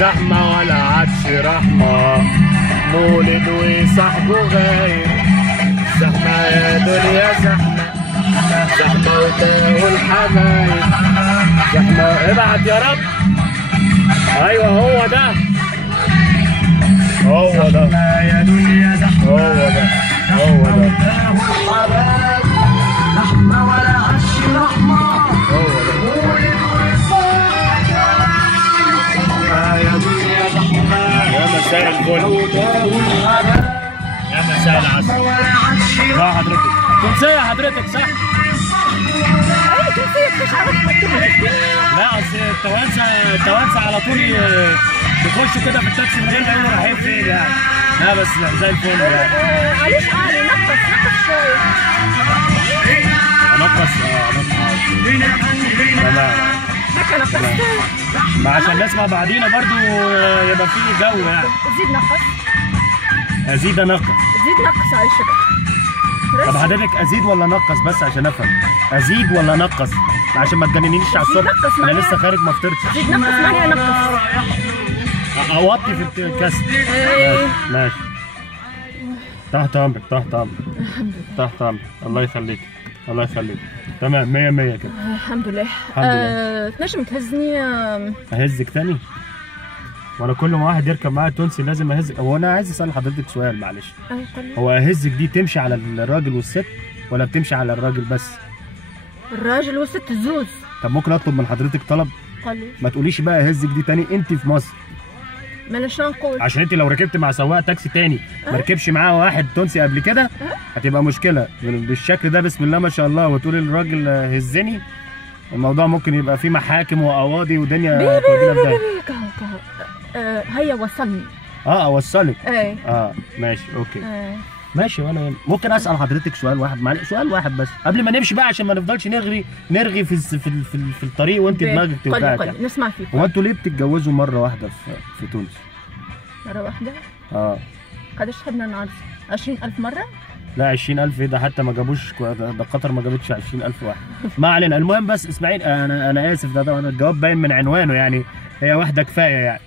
زحمة ولا عادش رحمة، مولد وصاحبه غايب. زحمة يا دنيا زحمة، زحمة وتاهوا الحبايب. زحمة ابعت يا رب. ايوه هو ده، هو ده، يا دنيا زحمة، هو ده، هو ده، زحمة ولا عش رحمة، هو ده. مولد وصاحبه يا دنيا زحمة، يا مساء الفل، يا مساء العسل. صح حضرتك؟ تونسية حضرتك صح؟ انا تونسية مش عارف مكتوب لي. لا اصل التوانسة على طول يخشوا كده في التاكسي من غير ما يقولوا رايحين فين يعني. لا بس زي الفل يعني. معلش عالي، نقص شوية. انقص تمام. هيك نقصت. ما عشان نسمع بعضينا برضو يبقى في جو يعني. زيد نقص. ازيد انقص. زيد نقص على الشكل. طب حضرتك ازيد ولا انقص بس عشان افهم؟ ازيد ولا انقص؟ عشان ما تجننيش على الصبح. نقص انا معايا. لسه خارج ما فطرتش. زيد نقص ماني انقص. اوطي في الكسر. ايه. ماشي. تحت امرك، تحت امرك. تحت امرك. الله يخليك، الله يخليك. تمام 100 100 كده. الحمد لله. الحمد لله. تنجم تهزني. اهزك تاني؟ وانا كل ما واحد يركب معايا تونسي لازم اهزك. هو انا عايز اسال حضرتك سؤال معلش. هو اهزك دي تمشي على الراجل والست ولا بتمشي على الراجل بس؟ الراجل والست الزوز. طب ممكن اطلب من حضرتك طلب؟ قال ما تقوليش بقى اهزك دي تاني انت في مصر. ما انا شو نقول؟ عشان انت لو ركبت مع سواق تاكسي تاني ما ركبش معاه واحد تونسي قبل كده هتبقى مشكله بالشكل ده. بسم الله ما شاء الله وتقول للراجل هزني، الموضوع ممكن يبقى فيه محاكم وقواضي ودنيا تودينا في داهيه. هيا وصلني. اوصلك. ايه. ماشي اوكي. ماشي. وانا ممكن اسال حضرتك سؤال واحد معلش، سؤال واحد بس قبل ما نمشي بقى عشان ما نفضلش نرغي في الطريق وانت دماغك توجعك. قل نسمع فيك. هو انتوا ليه بتتجوزوا مره واحده في تونس؟ مره واحده؟ قداش حبنا نعرف؟ 20,000 مره؟ لا 20,000 ايه ده؟ حتى ما جابوش، ده قطر ما جابتش 20,000 واحد. ما علينا. المهم بس اسماعيل انا اسف، ده طبعا الجواب باين من عنوانه يعني، هي واحده كفايه يعني.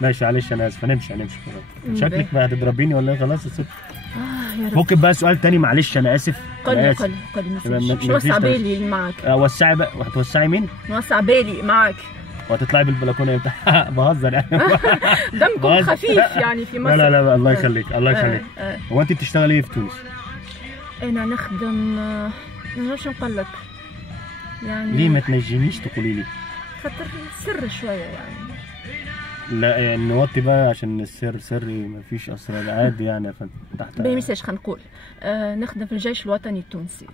ماشي معلش انا اسف. هنمشي خلاص. شكلك بقى هتضربيني ولا ايه؟ خلاص يا ست. يا رب. ممكن بقى سؤال تاني معلش انا اسف. قل مش وسع بالي معاك. وسعي بقى. وهتوسعي مين؟ وسع بالي معاك. وهتطلعي بالبلكونه امتى؟ بهزر يعني. دمكم خفيف يعني في مصر. لا الله يخليك، الله يخليك. هو انت بتشتغلي ايه في تونس؟ انا نخدم ما نعرفش نقول لك يعني. ليه ما تنجميش تقولي لي؟ خاطر سر شويه يعني. لا يعني نوطي بقى عشان السر سري ما فيش اسرار عادي يعني. تحت بمساج خلينا نقول نخدم في الجيش الوطني التونسي.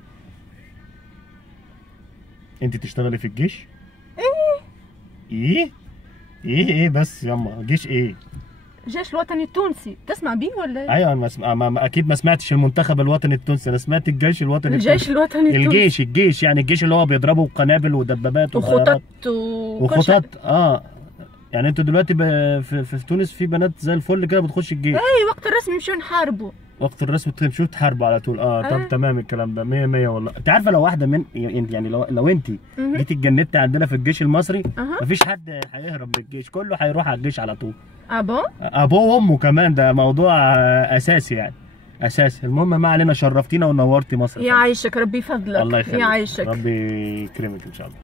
انت تشتغلي في الجيش؟ ايه بس يما جيش ايه؟ الجيش الوطني التونسي تسمع بيه ولا ايه؟ ايوه اكيد ما سمعتش المنتخب الوطني التونسي، انا سمعت الجيش الوطني الجيش الوطني التونسي. الجيش يعني الجيش اللي هو بيضربوا قنابل ودبابات وخطط وخطط. يعني انتوا دلوقتي في تونس في بنات زي الفل كده بتخش الجيش. اي وقت الرسمي يمشوا نحاربوا. وقت الرسمي تمشوا تحاربوا على طول. طب تمام الكلام ده 100 100 والله. انت عارفه لو واحده من يعني لو انت جيتي اتجندتي عندنا في الجيش المصري مفيش حد هيهرب من الجيش، كله هيروح على الجيش على طول. ابوه وامه كمان، ده موضوع اساسي يعني اساسي. المهم ما علينا، شرفتينا ونورتي مصر. يعيشك ربي يفضلك. الله يخليك. يعيشك ربي يكرمك ان شاء الله.